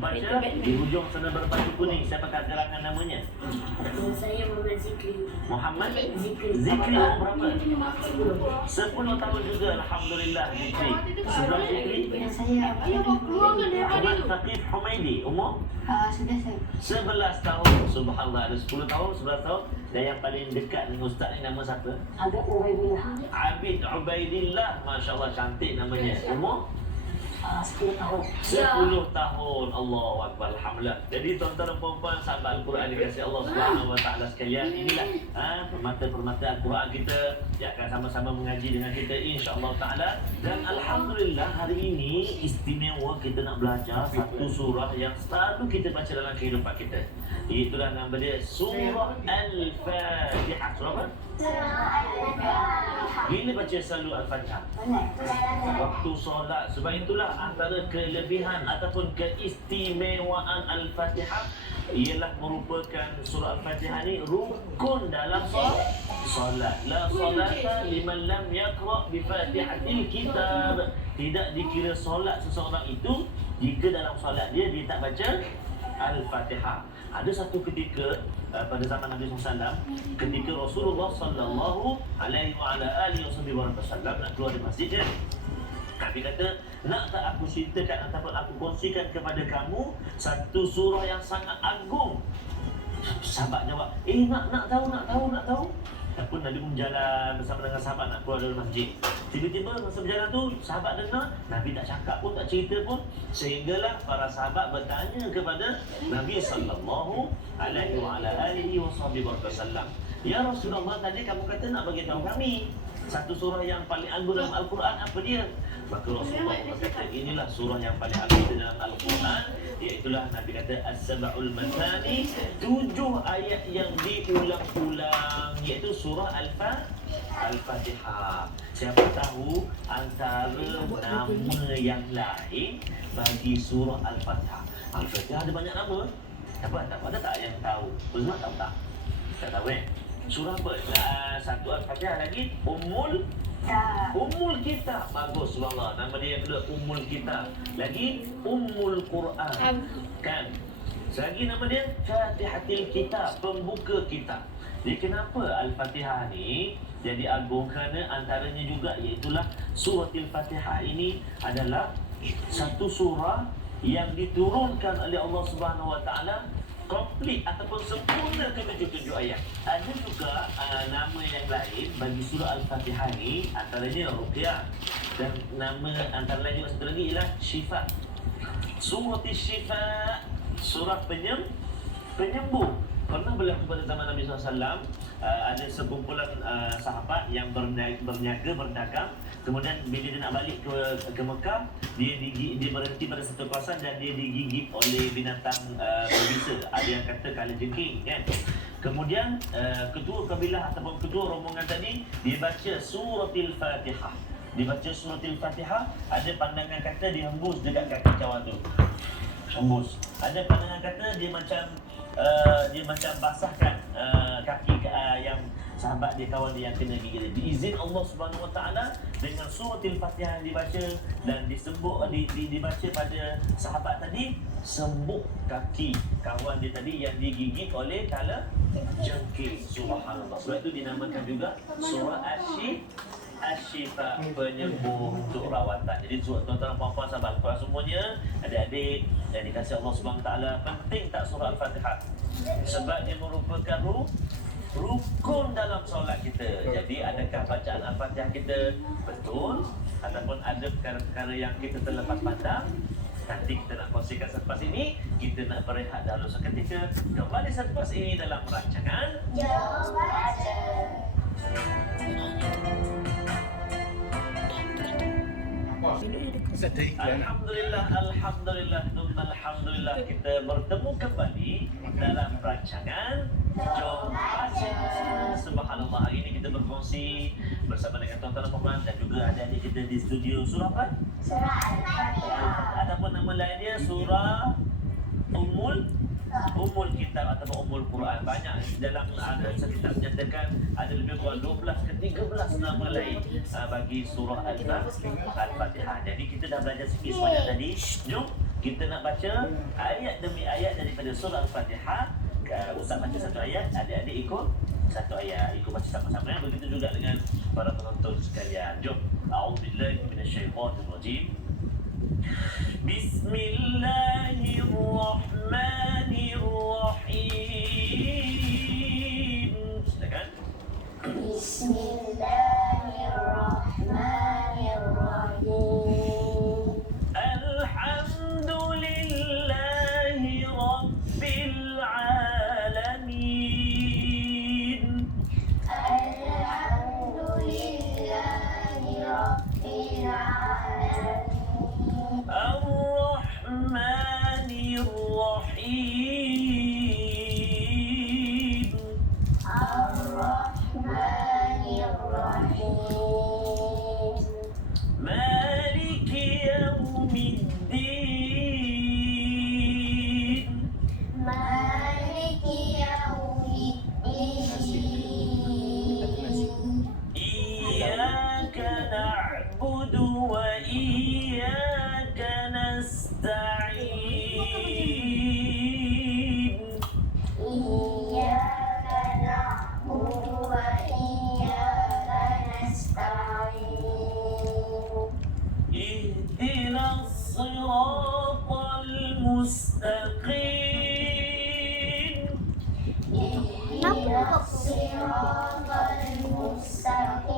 baca di hujung sana berbaju kuning. Siapakah gerangan namanya? Saya Muhammad Zikri. Muhammad Zikri. Zikri umur berapa? 10 tahun juga. Alhamdulillah Zikri. Sebelah Zikri Saya Ahmad Thaqif Humaidi umur sudah saya 11 tahun. Subhanallah, ada 10 tahun, 11 tahun. Dan yang paling dekat dengan ustaz ni nama siapa? agak Ubaidillah. Abid Ubaidillah. Masya Allah, cantik namanya. Umur 10 tahun. 10 tahun. Allahu Akbar. Alhamdulillah. Jadi tuan-tuan dan puan-puan sahabat Al-Quran dikasihi Allah Subhanahu wa taala sekalian, inilah permata-permata Al-Quran kita yang akan sama-sama mengaji dengan kita insya-Allah taala. Dan alhamdulillah hari ini istimewa kita nak belajar satu surah yang selalu kita baca dalam kehidupan kita. Itulah nama dia surah Al-Fatihah. Surah apa? Bila baca selalu Al-Fatihah? Waktu solat. Sebab itulah antara kelebihan ataupun keistimewaan Al-Fatihah ialah merupakan surah Al-Fatihah ni rukun dalam solat. La salata liman lam yaqra bi Fatihatil kitab. Tidak dikira solat seseorang itu jika dalam solat dia tak baca Al-Fatihah. Ada satu ketika pada zaman Nabi SAW, ketika Rasulullah sallallahu alaihi wasallam nak keluar dari masjid dia, Nabi kata, nak tak aku ceritakan ataupun aku kongsikan kepada kamu satu surah yang sangat agung? Sahabat jawab, nak tahu. Ataupun Nabi pun berjalan bersama dengan sahabat nak keluar dari masjid. Tiba-tiba masa berjalan tu, sahabat dengar, Nabi tak cakap pun, tak cerita pun. Sehinggalah para sahabat bertanya kepada Nabi sallallahu alaihi wasallam, ya Rasulullah, tadi kamu kata nak bagi tahu kami satu surah yang paling agung dalam Al-Quran, apa dia? Maka Rasulullah berkata, inilah surah yang paling agung dalam Al-Quran, iaitulah Nabi kata As-Sab'ul Mathani, 7 ayat yang diulang-ulang, iaitu surah Al-Fatihah. Siapa tahu antara nama yang lain bagi surah Al-Fatihah? Al-Fatihah ada banyak nama. Ada tak yang tahu? Uzmat tahu tak? Tak tahu surah apa? Satu Al-Fatihah lagi, Ummul Kitab. Bagus, subhanallah. Nama dia yang kedua Ummul Kitab. Lagi Ummul Quran. Kan? Lagi nama dia Fatihatil Kitab, pembuka kitab. Jadi kenapa Al-Fatihah ni jadi agung? Kerana antaranya juga iaitulah suratul Fatihah ini adalah satu surah yang diturunkan oleh Allah Subhanahu wa taala komplit ataupun sempurna ke 7 ayat. Ada juga nama yang lain bagi surah Al-Fatihah ni, antaranya Ruqyah, dan nama antara lain juga satu lagi ialah Syifa. Surah Syifa, surah penyembuh. Pernah berlaku pada zaman Nabi SAW, ada sekumpulan sahabat yang berniaga, berdagang. Kemudian bila dia nak balik ke Mekah, dia berhenti pada satu kawasan dan dia digigit oleh binatang berbisa. Ada yang kata kalajengking, kan? Kemudian ketua kabilah ataupun ketua rombongan tadi, dia baca suratul Fatihah. Dibaca suratul Fatihah, ada pandangan kata dia hembus dekat kaki cawan tu. Hembus. Ada pandangan kata dia macam basahkan kaki yang sahabat dia, kawan dia yang kena gigit. Diizin Allah Subhanahu Wa Taala dengan suratul Fatihah yang dibaca dan dibaca pada sahabat tadi, sembuh kaki kawan dia tadi yang digigit oleh kalajengking. Subhanallah. Sebab itu dinamakan juga surah Asy-Syifa, penyembuh untuk rawatan. Jadi tuan-tuan dan puan-puan sahabat Al-Quran semuanya, adik-adik yang dikasihi Allah Subhanahu taala, penting tak surah Al-Fatihah? Sebab dia merupakan rukun dalam solat kita. Jadi adakah bacaan Al-Fatihah kita betul ataupun ada perkara-perkara yang kita terlepas pandang? Nanti kita nak kongsikan selepas ini. Kita nak berehat dahulu seketika. Kembali selepas ini dalam rancangan Jom baca. Alhamdulillah kita bertemu kembali dalam rancangan Jom Baca. Subhanallah, hari ini kita berkongsi bersama dengan tuan-tuan dan puan dan juga adik-adik kita di studio. Surah apa? Surah Al-Fatihah. Ataupun nama lain dia surah Ummul Kitab ataupun Ummul Quran. Banyak dalam sekitar menyatakan ada lebih kurang 12 ke 13 nama lain bagi surah Al-Fatihah. Jadi kita dah belajar sikit sebanyak tadi. Jom kita nak baca ayat demi ayat daripada surah Al-Fatihah. Ustaz baca satu ayat, adik-adik ikut satu ayat, ikut baca sama-sama ya. Begitu juga dengan para penonton sekalian. Jom. A'udzubillahi minasyaitonirrajim. Bismillahirrahmanirrahim. Silakan. Bismillahirrahmanirrahim. Alhamdulillahi Rabbil Alamin. Alhamdulillahi Rabbil Alamin. Ar-Rahmanir Rahim. Ar-Rahmanir Rahim. Maliki Yawmiddin. Maliki Yawmiddin. Iyyaka na'budu wa iyyaka nasta'in. Iyyaka na'budu wa iyyaka nasta'in. Ihdinas siratal mustaqim. Ihdinas siratal mustaqim.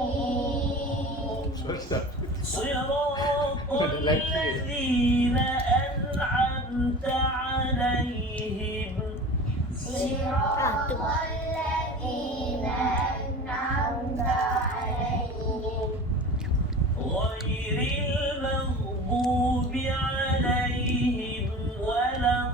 Siratal ladzina an'amta 'alaihim. Siratal ladzina an'amta 'alaihim. Ghairil maghdubi 'alaihim waladdallin.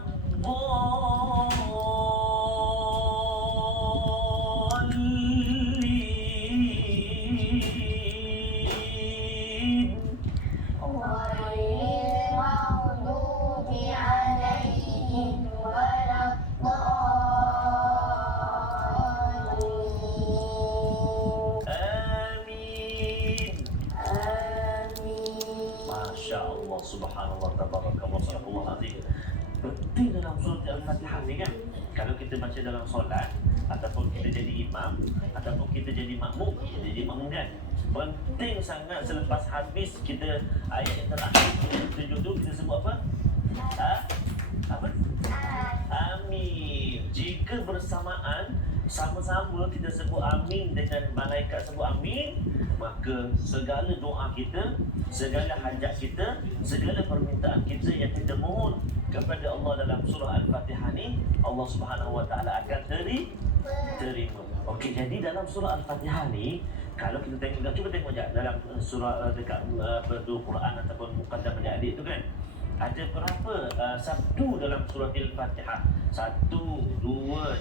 Ghairil maghdubi 'alaihim waladdallin. Amin. Amin. Masya Allah, subhanallah, tabarakallah, sadaqallah azim. Penting dalam surat Al-Fatihah ni kan. Kalau kita baca dalam solat, ataupun kita jadi imam, ataupun kita jadi makmum, kan. Penting sangat selepas habis kita ayat yang terakhir tujuh tu kita sebut apa? Apa? Amin. Jika bersamaan sama-sama kita sebut amin dengan malaikat sebut amin, maka segala doa kita, segala hajat kita, segala permintaan kita yang kita mohon kepada Allah dalam surah Al-Fatihah ni, Allah Subhanahu Wa Taala akan terima. Okey, jadi dalam surah Al-Fatihah ni, kalau kita tengok, cuba tengok je dalam surah dekat berdu Quran ataupun muqaddam adik-adik tu kan, ada berapa sabdu dalam surah Al-Fatihah? 1, 2,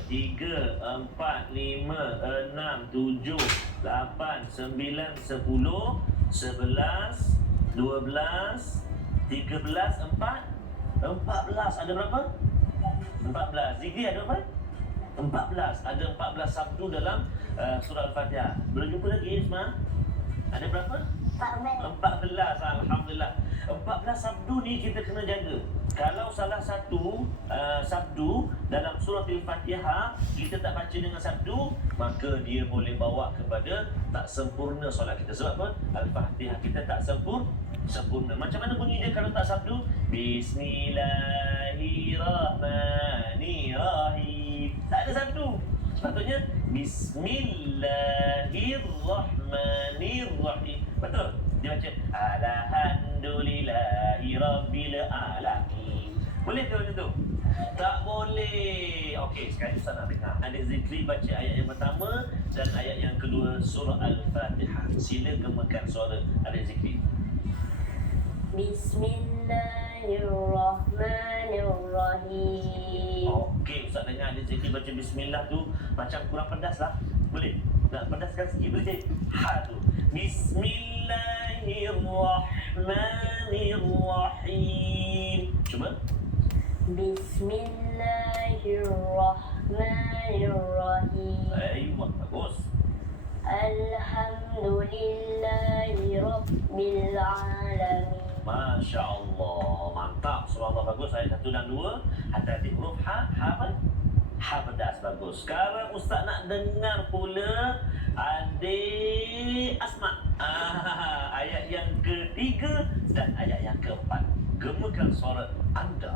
3, 4, 5, 6, 7, 8, 9, 10, 11, 12, 13, 14. Ada berapa? 14. Zikri ada berapa? 14. Ada 14 sabdu dalam surah Al-Fatihah. Boleh jumpa lagi Isma? Ada berapa? 14. Alhamdulillah. 14 sabdu ni kita kena jaga. Kalau salah satu sabdu dalam surah Al-Fatihah kita tak baca dengan sabdu, maka dia boleh bawa kepada tak sempurna solat kita. Sebab apa? Al-Fatihah kita tak sempurna. Macam mana bunyi dia kalau tak sabdu? Bismillahirrahmanirrahim. Tak ada sabdu. Sepatutnya Bismillahirrahmanirrahim. Betul? Dia baca Alhamdulillahirabbil alamin. Boleh ke macam tu? Tak boleh. Okey, sekarang Ustaz nak dengar. Adik Zikri baca ayat yang pertama dan ayat yang kedua surah Al-Fatihah. Sila gemakan suara Adik Zikri. Bismillahirrahmanirrahim. Okey, Ustaz dengar Adik Zikri baca bismillah tu macam kurang pedas lah. Boleh? Nak pedaskan sikit boleh? Ha tu. Bismillahirrahmanirrahim. Cuba. Bismillahirrahmanirrahim. Ayuh, bagus. Alhamdulillahi Rabbil Alamin. Masya Allah, mantap. Subhanallah, bagus. Ayat 1 dan 2. Hati-hati huruf ha, ha pedas, bagus. Sekarang Ustaz nak dengar pula adik Asma. Ayat yang ketiga dan ayat yang keempat. Gemakan suara anda.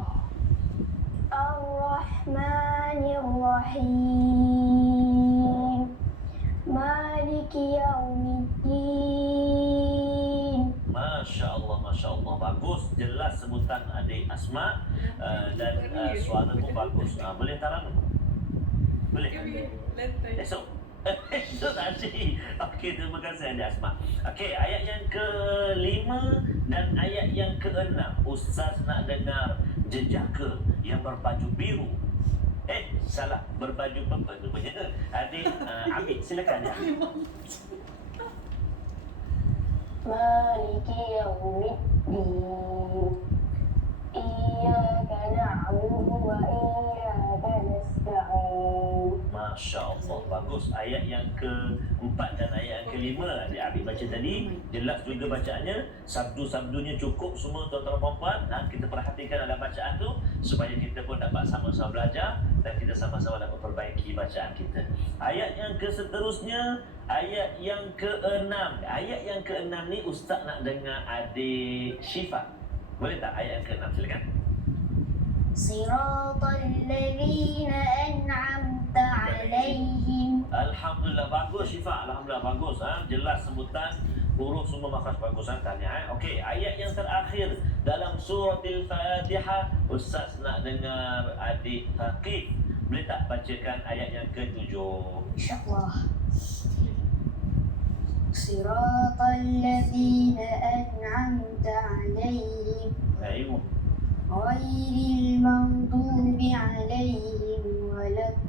Ar-Rahmanir-Rahim. Maliki Yaumiddin. Masya Allah, Masya Allah. Bagus, jelas sebutan adik Asma dan suara pun bagus. Boleh tarang? Boleh? Esok? Esok tadi. Okey, terima kasih adik Asma. Okey, ayat yang ke-5 dan ayat yang ke-6. Ustaz nak dengar jejaka yang berbaju biru. Salah, berbaju purple rupanya. Adik Abid, silakan ya. Maliki Yaumiddin. Iyyaka na'budu wa iyyaka nasta'in. Masya Allah, bagus. Ayat yang ke-4 dan ayat yang ke-5 adik Abid baca tadi. Jelas juga bacaannya. Sabdu-sabdunya cukup semua tuan-tuan dan puan-puan. Kita perhatikan dalam bacaan tu supaya kita pun dapat sama-sama belajar dan kita sama-sama dapat perbaiki bacaan kita. Ayat yang seterusnya, ayat yang ke-6. Ayat yang ke-6 ni Ustaz nak dengar adik Syifa. Boleh tak ayat yang ke-6, silakan. Siratal ladzina an'amta 'alaihim. Alhamdulillah, bagus Syifa. Alhamdulillah, bagus. Jelas sebutan huruf semua makhraj bagus. Tanya. Okey, ayat yang terakhir dalam surah Al-Fatihah, Ustaz nak dengar adik Faqih. Boleh tak bacakan ayat yang ke-7? InsyaAllah. Siratal ladzina an'amta 'alaihim. Ayo. Ghairil maghdubi 'alaihim waladdallin.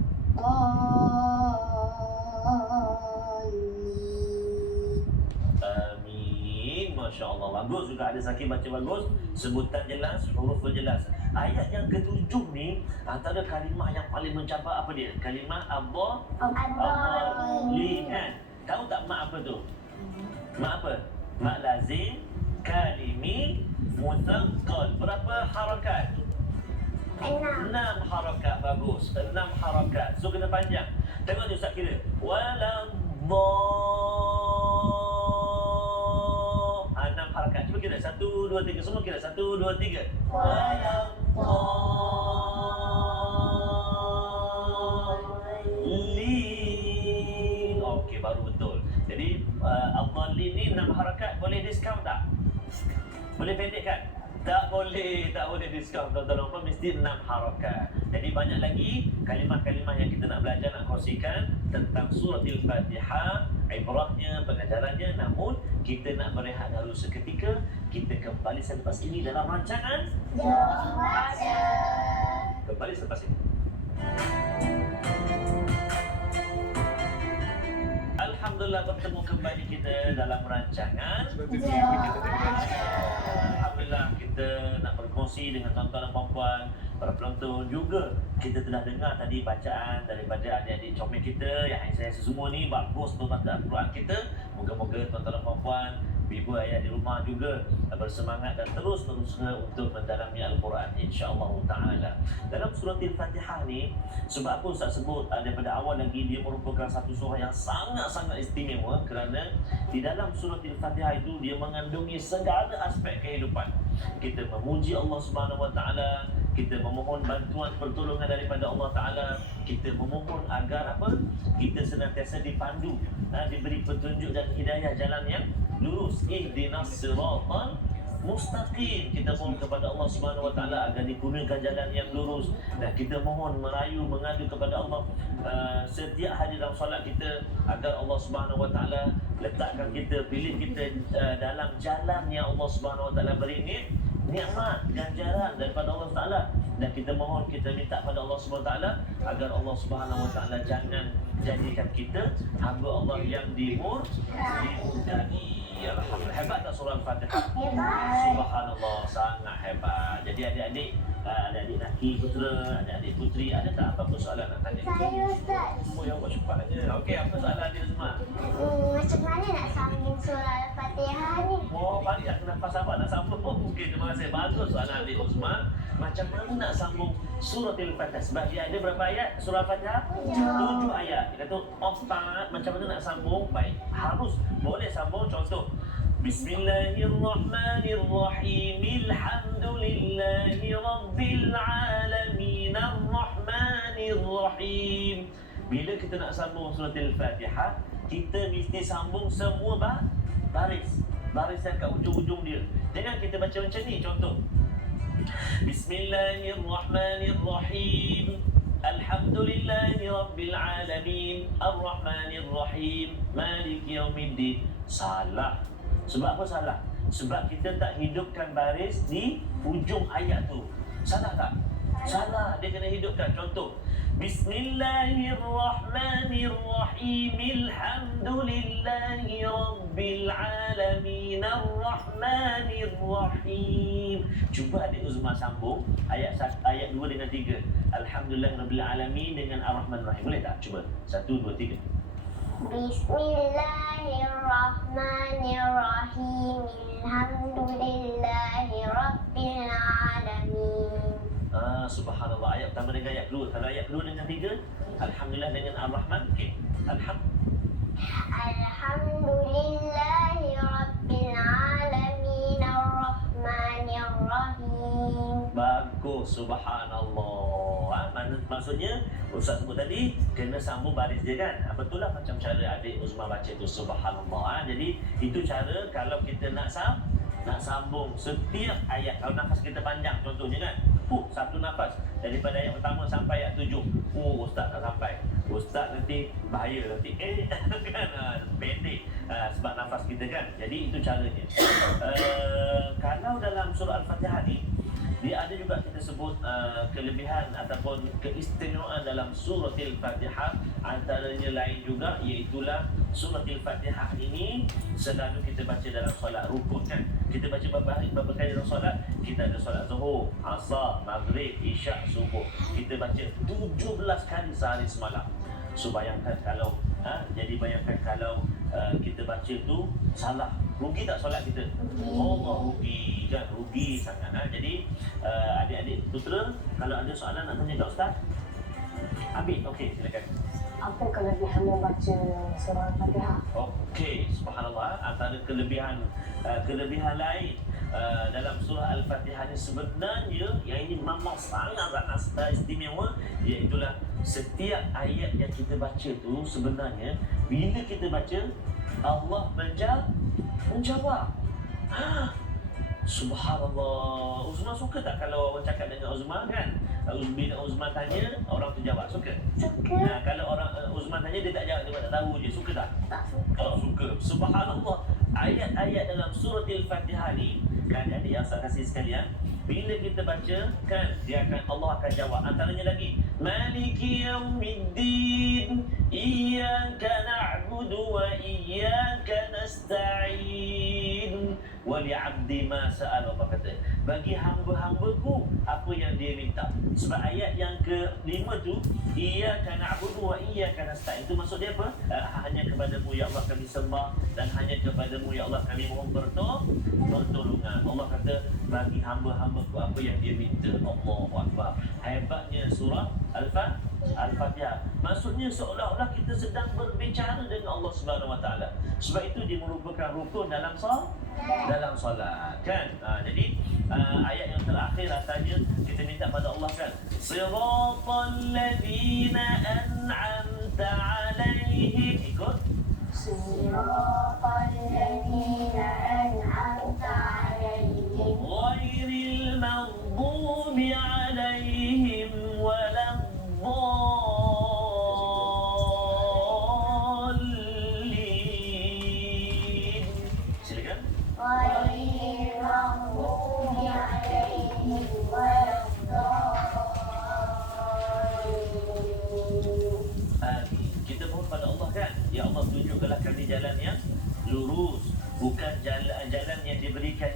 Amin. Masya Allah, bagus juga. Ada Zaki baca bagus. Sebutan jelas, huruf jelas. Ayat yang ke-7 ni antara kalimah yang paling mencabar apa dia? Kalimah Allah. Lihat. Tahu tak mak apa tu? Mak apa? Mak lazim, kalimi, muthaqqal. Berapa harakat? 6 harakat. Bagus. 6 harakat. So kena panjang. Tengok ni Ustaz kira. Waladhdall. 6 harakat. Cuba kira. 1, 2, 3. Semua kira. 1, 2, 3. Waladhdallin. Okey, baru betul. Jadi Al-Dhalin ni 6 harakat. Boleh diskaun tak? Boleh pendekkan? Tak boleh diskaun. Tuan-tuan mesti 6 harakat. Jadi banyak lagi kalimah-kalimah yang kita nak belajar, nak kongsikan tentang surah Al-Fatihah, ibrahnya, pengajarannya. Namun kita nak berehat dahulu seketika. Kita kembali selepas ini dalam rancangan Jom baca. Kembali selepas ini. Alhamdulillah, bertemu kembali kita dalam rancangan Jom baca. Alhamdulillah, kita nak berkongsi dengan tuan-tuan dan puan-puan, para penonton juga. Kita telah dengar tadi bacaan daripada adik-adik comel kita yang saya semua ni bagus pembacaan Al-Quran kita. Moga-moga tuan-tuan dan puan-puan, ibu ayah di rumah juga bersemangat dan terus berusaha untuk mendalami Al-Quran, insya-Allah taala. Dalam surah Al-Fatihah ni, sebab apa Ustaz sebut daripada awal lagi, dia merupakan satu surah yang sangat-sangat istimewa kerana di dalam surah Al-Fatihah itu dia mengandungi segala aspek kehidupan. Kita memuji Allah Subhanahu Wa Taala, kita memohon bantuan pertolongan daripada Allah Taala, kita memohon agar apa? Kita senantiasa dipandu, diberi petunjuk dan hidayah jalan yang lurus. Ihdinas siratal mustaqim. Kita mohon kepada Allah Subhanahu Wa Taala agar dikurniakan jalan yang lurus, dan kita mohon merayu mengadu kepada Allah setiap hari dalam solat kita agar Allah Subhanahu Wa Taala letakkan kita, pilih kita dalam jalan yang Allah Subhanahu Wa Taala beri ni nikmat ganjaran daripada Allah Taala, dan kita mohon, kita minta pada Allah Subhanahu Wa Taala agar Allah Subhanahu Wa Taala jangan jadikan kita hamba Allah yang dimurkai. Alhamdulillah. Hebat tak surah Al-Fatihah? Hebat. Subhanallah, sangat hebat. Jadi adik-adik, adik-adik lelaki putera, adik-adik puteri, ada tak apa-apa soalan nak tanya? Saya Ustaz. Oh, yang buat cepatnya. Okey, apa soalan dia semua? Macam mana nak sambung surah Al-Fatihah ni? Oh, banyak kenapa sabar nak sambung? Okey, terima kasih. Bagus soalan adik Uzma. Macam mana nak sambung surah Al-Fatihah? Sebab dia ada berapa ayat surah Al-Fatihah? 7 ayat. Dia kata, opat, macam mana nak sambung? Baik, harus boleh sambung. Contoh, Bismillahirrahmanirrahim. Alhamdulillahi Rabbil Alamin. Ar-Rahmanirrahim. Bila kita nak sambung surah Al-Fatihah, kita mesti sambung semua baris yang kat ujung-ujung dia. Jangan kita baca macam ni. Contoh, Bismillahirrahmanirrahim. Alhamdulillahi Rabbil Alamin. Ar-Rahmanirrahim. Maliki Yaumiddin. Salah. Sebab apa salah? Sebab kita tak hidupkan baris di ujung ayat tu. Salah tak? Salah. Dia kena hidupkan. Contoh, Bismillahirrahmanirrahim. Alhamdulillahi Rabbil Alamin. Ar-Rahmanirrahim. Cuba adik Uzma sambung ayat 2 dengan 3. Alhamdulillahi Rabbil Alamin dengan Ar-Rahmanirrahim. Boleh tak? Cuba. 1, 2, 3. Bismillahirrahmanirrahim. Alhamdulillahi Rabbil Alamin. Subhanallah. Ayat pertama dengan ayat kedua. Kalau ayat kedua dengan 3, Alhamdulillah dengan Ar-Rahman. Okey. Alhamdulillahi Rabbil Alamin. Ar-Rahmanirrahim. Bagus. Subhanallah. Maksudnya Ustaz sebut tadi kena sambung baris dia kan. Betul lah macam cara adik Uzma baca tu. Subhanallah. Jadi itu cara kalau kita nak sambung setiap ayat. Kalau nafas kita panjang contohnya kan, satu nafas daripada ayat pertama sampai ayat 7. Ustaz tak sampai. Ustaz nanti bahaya nanti kan, pendek sebab nafas kita kan. Jadi itu caranya. Kalau dalam surah Al-Fatihah ni, dia ada juga kita sebut kelebihan ataupun keistimewaan dalam surah Al-Fatihah. Antaranya lain juga, iaitulah surah Al-Fatihah ini selalu kita baca dalam solat rukun kan. Kita baca beberapa kali dalam solat. Kita ada solat Zuhur, Asar, Maghrib, Isyak, Subuh. Kita baca 17 kali sehari semalam. So bayangkan kalau bayangkan kalau kita baca tu salah, rugi tak solat kita? Rugi kan, rugi sangat. Jadi adik-adik putera, kalau ada soalan nak tanya kat Ustaz, Habib, okey, silakan. Apa kelebihan membaca surah Al-Fatihah? Okey, subhanallah. Antara kelebihan lain dalam surah Al-Fatihah ni sebenarnya yang ini memang sangat istimewa, iaitulah setiap ayat yang kita baca tu sebenarnya bila kita baca Allah menjawab. Subhanallah. Uzma suka tak kalau orang cakap dengan Uzma kan? Bila Uzma tanya, orang tu jawab. Suka? Suka. Kalau orang Uzma tanya, dia tak jawab, dia tak tahu je. Suka tak? Tak suka. Oh, suka. Subhanallah. Ayat-ayat dalam surah Al-Fatihah ni, kan adik yang saya kasih sekalian, bila kita baca, kan Allah akan jawab. Antaranya lagi, Maliki Yaumiddin, Iyyaka na'budu wa iyyaka nasta'in, wa li'abdi ma sa'al. Allah kata, bagi hamba-hambaku apa yang dia minta. Sebab ayat yang ke-5 tu, Iyyaka na'budu wa iyyaka nasta'in, itu maksud dia apa? Hanya kepadamu ya Allah kami sembah, dan hanya kepadamu ya Allah kami mohon pertolongan. Allah kata, bagi hamba-hambaku apa yang dia minta. Allahu Akbar. Hebatnya surah Al-Fatihah. Maksudnya seolah-olah kita sedang berbicara dengan Allah Subhanahu Wa Taala. Sebab itu dia merupakan rukun dalam solat kan. Jadi ayat yang terakhir rasanya kita minta pada Allah kan, Siratal ladzina an'amta 'alaihim. Ikut. Siratal ladzina an'amta 'alaihim Ghairil maghdubi 'alaihim waladdallin. Silakan. ghairil maghdubi 'alaihim waladdallin. Kita mohon pada Allah kan, ya Allah tunjukkanlah kami jalan yang lurus, bukan jalan yang diberikan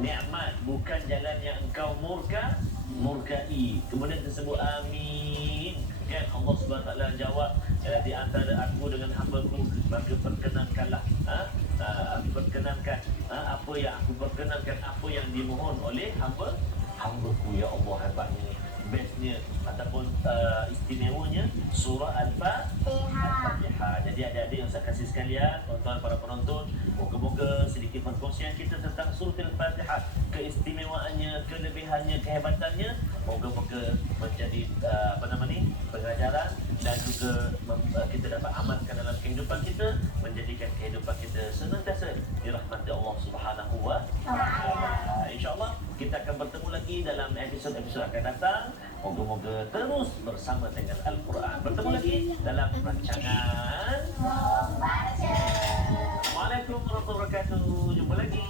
nikmat, bukan jalan yang engkau murka lagi. Kemudian tersebut amin. Kan Allah Subhanahu Taala jawab di antara aku dengan hamba-Ku, maka perkenankanlah. Aku perkenankan apa yang aku perkenankan, apa yang dimohon oleh hamba-Ku. Ya Allah, hebatnya, bestnya ataupun istimewanya surah Al-Fatihah. Jadi adik-adik yang saya kasih sekalian, tuan-tuan para penonton, moga-moga sedikit perkongsian kita tentang surah Al-Fatihah, keistimewaannya, kelebihannya, kehebatannya, moga-moga menjadi pengajaran dan juga kita dapat amalkan dalam kehidupan kita, menjadikan kehidupan kita senantiasa dirahmati Allah Subhanahu wa taala. Insya-Allah kita akan bertemu lagi dalam episod-episod akan datang. Moga-moga terus bersama dengan Al-Quran. Bertemu lagi dalam rancangan Membaca. Assalamualaikum warahmatullahi wabarakatuh. Jumpa lagi.